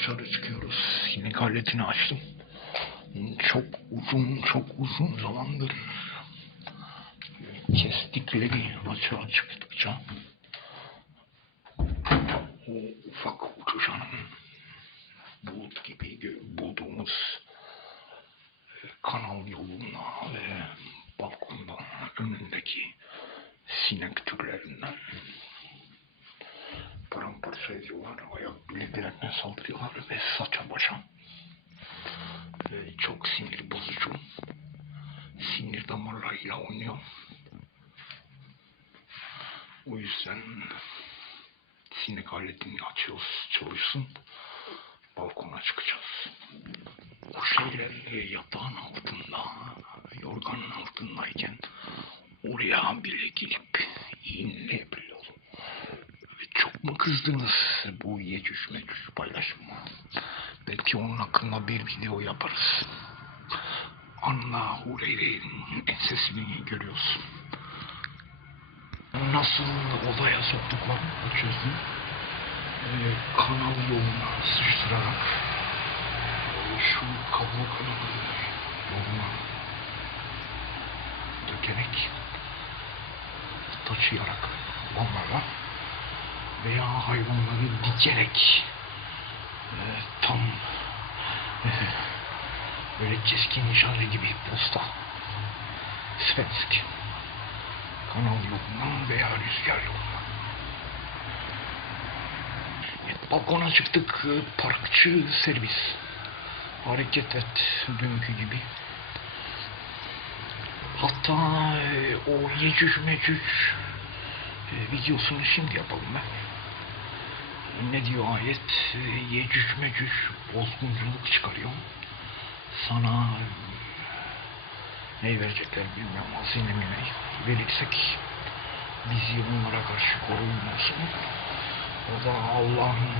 dışarı çıkıyoruz. Sinek aletini açtım. Çok uzun, çok uzun zamandır kestikleri açığa çıktıkça o ufak uçuşan bulut gibi bulduğumuz kanal yoluna ve balkondan önündeki sinek türlerinden paramparça ediyorlar. Ayak bileklerine saldırıyorlar ve saça başa. Ve çok sinir bozucu. Sinir damarlarıyla oynuyor. O yüzden sinek aletini açıyoruz, çalışsın. Balkona çıkacağız. O şeyler yatağın altında, yorganın altındayken oraya bile gelip iğneleyebiliyorum. Mu kızdınız bu yecüc mecüc paylaşıma? Belki onun hakkında bir video yaparız. Anna Huleyre'nin ensesini görüyorsun. Nasıl odaya soktuklar çözdüm. Ee, kanal yoluna sıçtırarak e, şu kablo kanalı yoluna dökerek taşıyarak onlarla veya hayvanları dikerek e, tam e, böyle keskin nişancı gibi posta Svensk kanal yolundan veya rüzgar yolundan. Evet, balkona çıktık. e, Parkçı servis. Hareket et dünkü gibi. Hatta e, o Yecüc Mecüc e, videosunu şimdi yapalım ben. Ne diyor ayet? Yecüc Mecüc bozgunculuk çıkarıyor. Sana ne verecekler bilmiyorum. Hazine mi? Verirsek bizi onlara karşı korunmasın. O da Allah'ın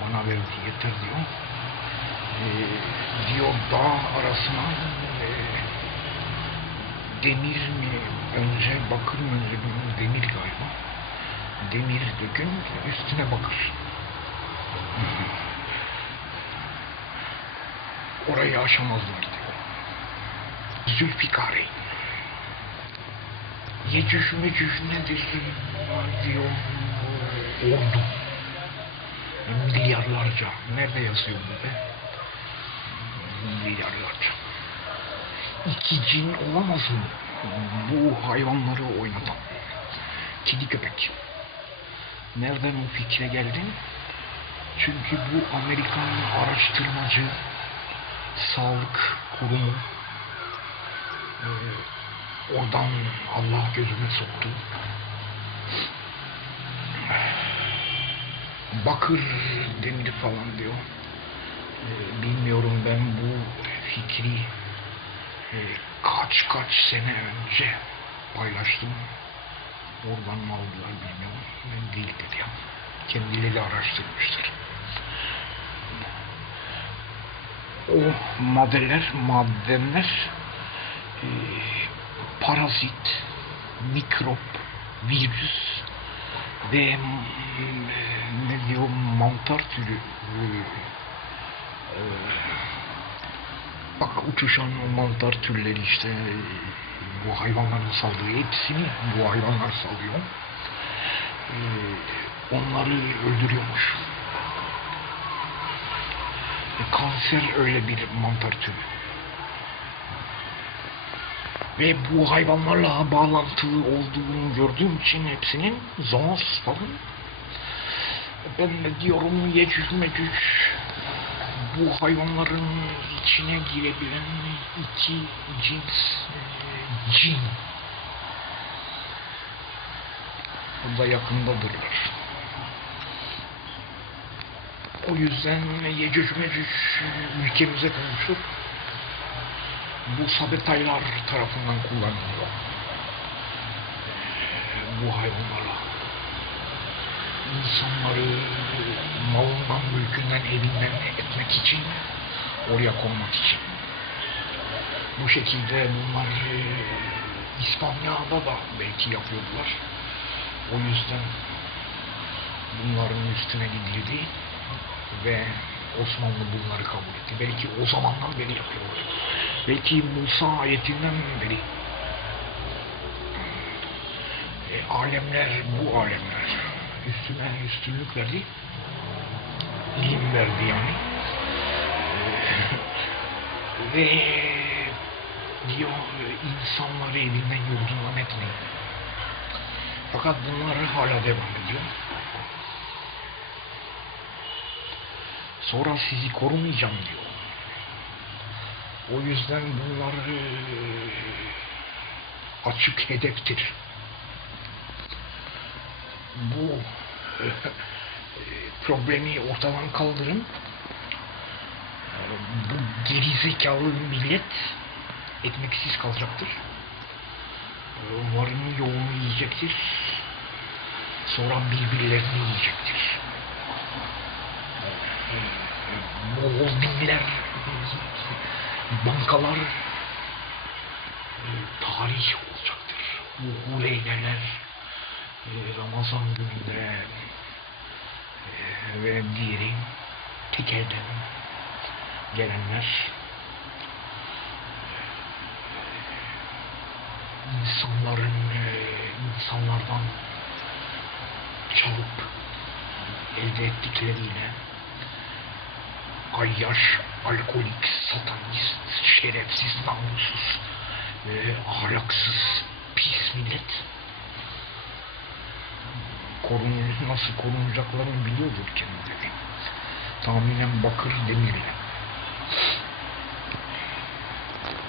bana verdiği yeter diyor. Ee, diyor dağ arasına e, demir mi önce bakır mı önce demir galiba. Demir dökün üstüne bakır. Orayı aşamazlar diyor. Zülfikari. Yecüc mecüc nedir diyor ordu. Milyarlarca. Nerede yazıyor bu be? Milyarlarca. İki cin olamaz mı? Bu hayvanları oynatan. Kedi köpek. Nereden o fikre geldin? Çünkü bu Amerikan araştırmacı sağlık kurumu ee, oradan Allah gözüme soktu. Bakır demir falan diyor. Ee, bilmiyorum ben bu fikri e, kaç kaç sene önce paylaştım. Oradan mı aldılar bilmiyorum. Ben değil dedi ya. Kendileri araştırmıştır. O maddeler, madenler e, parazit, mikrop, virüs ve ne diyor mantar türü e, e, bak uçuşan mantar türleri işte e, bu hayvanların saldığı hepsini bu hayvanlar salıyor. E, onları öldürüyormuş. E, kanser öyle bir mantar türü. Ve bu hayvanlarla bağlantılı olduğunu gördüğüm için hepsinin zonos falan. Ben de diyorum yecüc mecüc bu hayvanların içine girebilen iki cins e, cin. Burada yakındadırlar. O yüzden yecüc mecüc ülkemize konuşup bu sabetaylar tarafından kullanılıyor. Bu hayvanlarla. İnsanları malından, mülkünden, evinden etmek için, oraya konmak için. Bu şekilde bunlar e, İspanya'da da belki yapıyordular. O yüzden bunların üstüne gidildi ve Osmanlı bunları kabul etti. Belki o zamandan beri yapıyor. Belki Musa ayetinden beri. E, alemler bu alemler. Üstüne üstünlük verdi. İlim verdi yani. E, ve diyor insanları evinden yurdundan etmeyin. Fakat bunlar hala devam ediyor. Sonra sizi korumayacağım diyor. O yüzden bunlar eee, açık hedeftir. Bu problemi ortadan kaldırın. Bu gerizekalı millet ekmeksiz kalacaktır. Varını yoğunu yiyecektir. Sonra birbirlerini yiyecektir. Moğol dinler, bankalar e, tarih olacaktır. Huleyneler e, Ramazan gününde e, ve diğeri tekelden gelenler insanların insanlardan çalıp elde ettikleriyle ayyaş, alkolik, satanist, şerefsiz, namussuz, e, ahlaksız, pis millet korun, nasıl korunacaklarını biliyordur kendileri. Tahminen bakır demirle.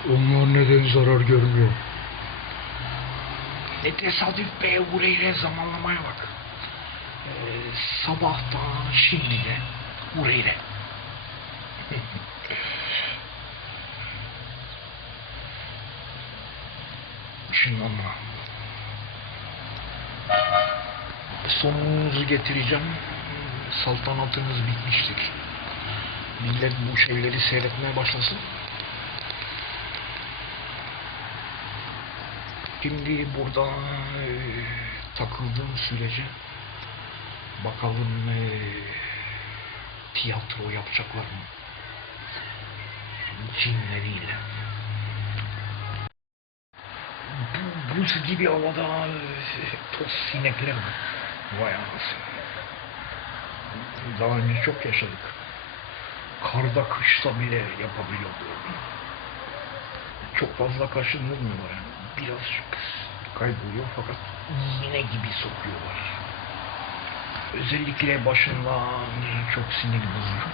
Onlar neden zarar görmüyor? Ne tesadüf be Hureyre zamanlamaya bak. Ee, sabahtan şimdi de Hureyre. Işınlanma. Sonunuzu getireceğim. Saltanatınız bitmiştir. Millet bu şeyleri seyretmeye başlasın. Şimdi burada e, takıldığım sürece bakalım e, tiyatro yapacaklar mı? Cinleriyle. Buz gibi havada toz sinekler mi? Vay anasını. Daha önce çok yaşadık. Karda kışta bile yapabiliyordu. Çok fazla kaşındırmıyorlar yani. Birazcık kayboluyor fakat iğne gibi sokuyorlar. Özellikle başından çok sinir bozucu.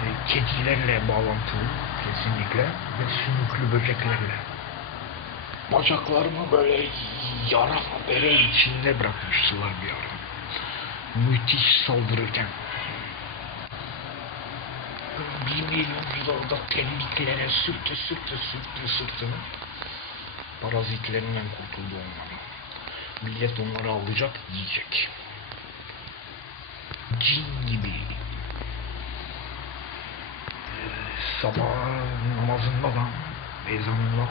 E, Kedilerle bağlantılı kesinlikle ve sümüklü böceklerle. Bacaklarımı böyle yara bere içinde bırakmıştılar bir ara. Müthiş saldırırken. Bir milyoncular da telliklere sürttü sürttü sürttü sırtını. Parazitlerinden kurtuldu onları. Millet onları alacak, yiyecek. Cin gibi. Ee, Sabah namazında da, ezanında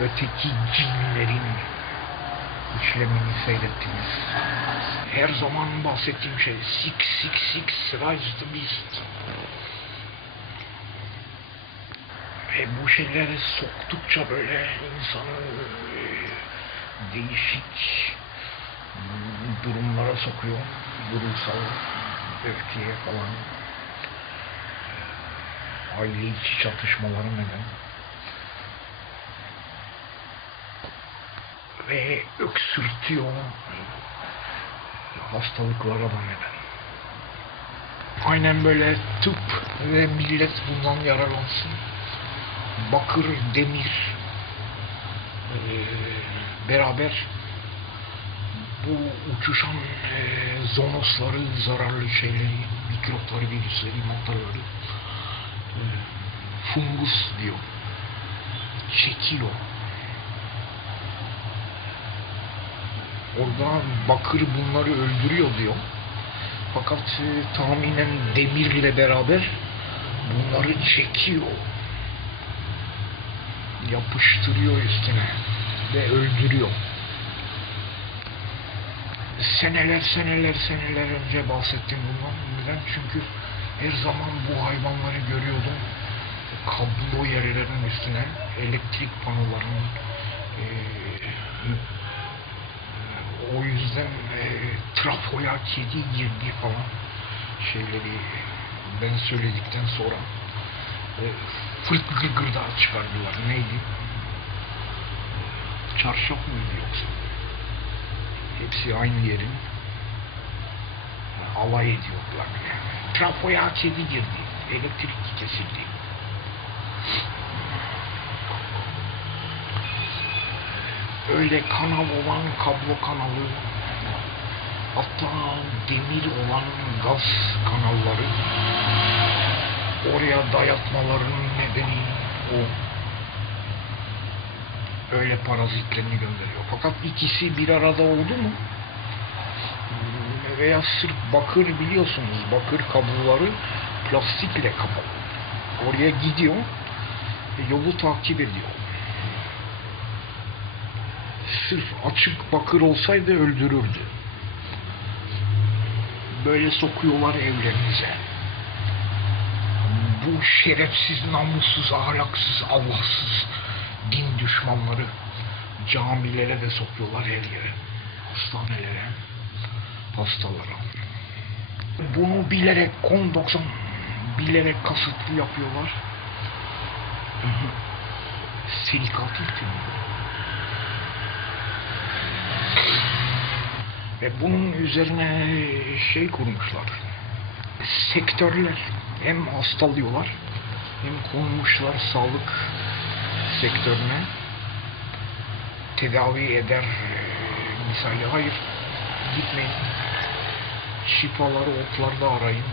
öteki cinlerin işlemini seyrettiniz. Her zaman bahsettiğim şey Six Six Six Rise the Beast. Ve bu şeyleri soktukça böyle insanı e, değişik durumlara sokuyor. Durursal öfkeye falan. Aile içi çatışmaları neden. Ve öksürtüyor. Hastalıklara da neden. Aynen böyle tıp ve millet bundan yararlansın bakır, demir eee, beraber bu uçuşan eee, zonosları, zararlı şeyleri, mikropları, virüsleri, mantarları eee, fungus diyor. Çekiyor. Orada bakır bunları öldürüyor diyor. Fakat e, tahminen demirle beraber bunları çekiyor yapıştırıyor üstüne ve öldürüyor. Seneler seneler seneler önce bahsettim bundan. Neden? Çünkü Her zaman bu hayvanları görüyordum. Kablo yerlerin üstüne elektrik panolarının eee, o yüzden eee, trafoya kedi girdi falan şeyleri ben söyledikten sonra eee, fırt gırgırdağı çıkardılar. Neydi? Çarşaf mıydı yoksa? Hepsi aynı yerin alay ediyorlar. Trafoya kedi girdi. Elektrik kesildi. Öyle kanal olan kablo kanalı hatta demir olan gaz kanalları oraya dayatmalarının nedeni o öyle parazitlerini gönderiyor. Fakat ikisi bir arada oldu mu veya sırf bakır biliyorsunuz bakır kabloları plastikle kapalı. Oraya gidiyor ve yolu takip ediyor. Sırf açık bakır olsaydı öldürürdü. Böyle sokuyorlar evlerinize. Bu şerefsiz, namussuz, ahlaksız, Allahsız din düşmanları camilere de sokuyorlar her yere. Hastanelere, hastalara. Bunu bilerek 10.90 bilerek kasıtlı yapıyorlar. Seni katil kim? Ve bunun üzerine şey kurmuşlar. Sektörler. Hem hastalıyorlar hem konmuşlar sağlık sektörüne. Tedavi eder e, misali hayır gitmeyin. Şifaları otlarda arayın.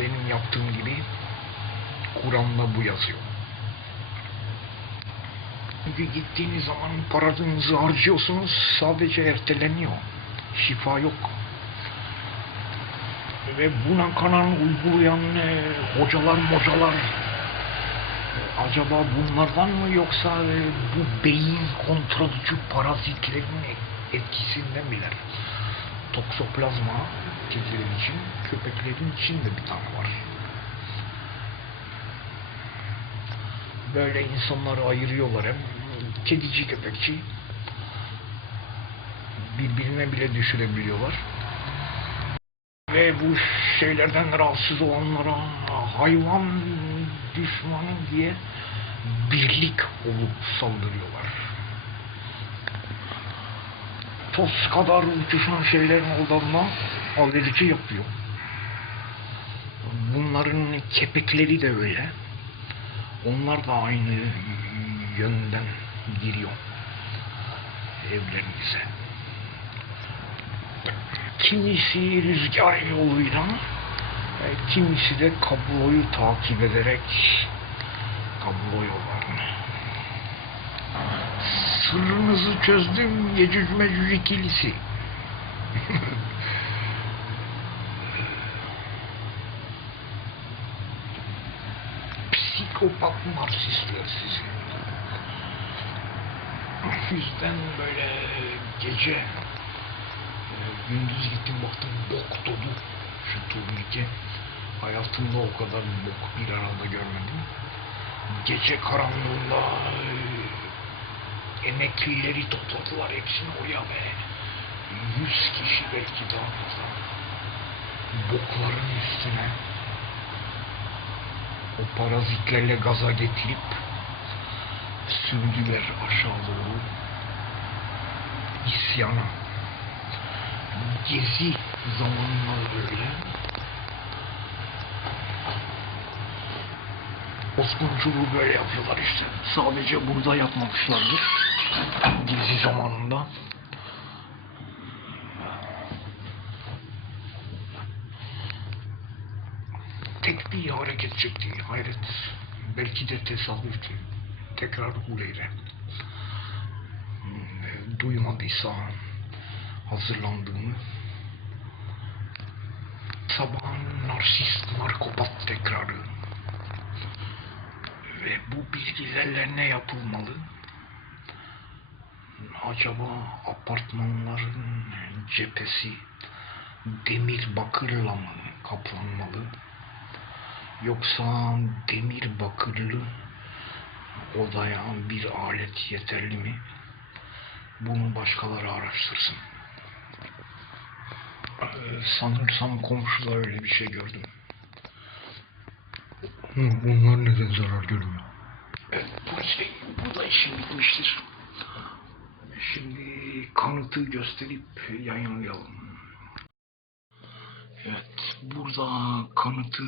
Benim yaptığım gibi Kur'an'da bu yazıyor çünkü gittiğiniz zaman paranızı harcıyorsunuz sadece erteleniyor şifa yok ve buna kanan uygulayan e, hocalar mocalar acaba bunlardan mı yoksa e, bu beyin kontrolcü parazitlerin etkisinden miler? Toksoplazma kediler için, köpeklerin için de bir tane var. Böyle insanları ayırıyorlar hem kedici köpekçi birbirine bile düşürebiliyorlar. Ve bu şeylerden rahatsız olanlara hayvan düşmanı diye birlik olup saldırıyorlar. Toz kadar uçuşan şeylerin odanına alerji yapıyor. Bunların kepekleri de öyle. Onlar da aynı yönden giriyor evlerinize. Kimisi rüzgar yoluyla, e, kimisi de kabloyu takip ederek kablo yollarını. Sırrınızı çözdüm Yecüc Mecüc ikilisi. Psikopat narsistler sizi. Yüzden böyle gece e, gündüz gittim baktım bok dolu şu turnike. Hayatımda o kadar bok bir arada görmedim. Gece karanlığında e, emeklileri topladılar hepsini oraya ve yüz kişi belki daha fazla bokların üstüne o parazitlerle gaza getirip sürdüler aşağı doğru isyana. Gezi zamanında öyle. Osmancılığı böyle yapıyorlar işte. Sadece burada yapmamışlardır. Gezi zamanında. Tek bir çekti. Hayret. Belki de tesadüftü. Tekrar Huleyre. Hmm, Duymadıysa hazırlandığını sabahın narsist narkopat tekrarı ve bu bilgilerle ne yapılmalı? Acaba apartmanların cephesi demir bakırla mı kaplanmalı? Yoksa demir bakırlı odaya bir alet yeterli mi? Bunu başkaları araştırsın. Ee, sanırsam komşuda öyle bir şey gördüm. Hı, onlar neden zarar görmüyor? Evet, polis bey, burada işim bitmiştir. Şimdi kanıtı gösterip yayınlayalım. Evet, burada kanıtı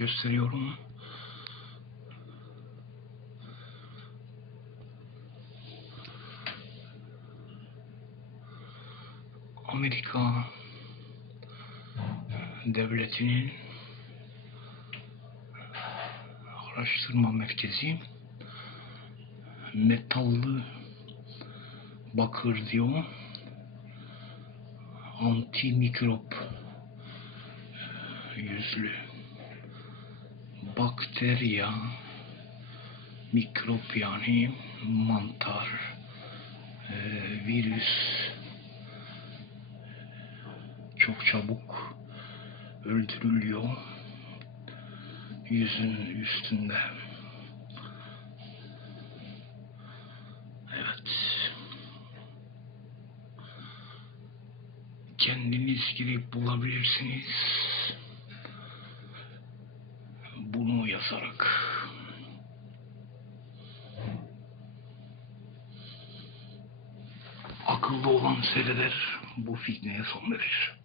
gösteriyorum. Amerika devletinin araştırma merkezi metallı bakır diyor antimikrop yüzlü bakteriya mikrop yani mantar e, virüs çok çabuk öldürülüyor yüzün üstünde. Evet. Kendiniz girip bulabilirsiniz. Muhterer bu fitneye son verir.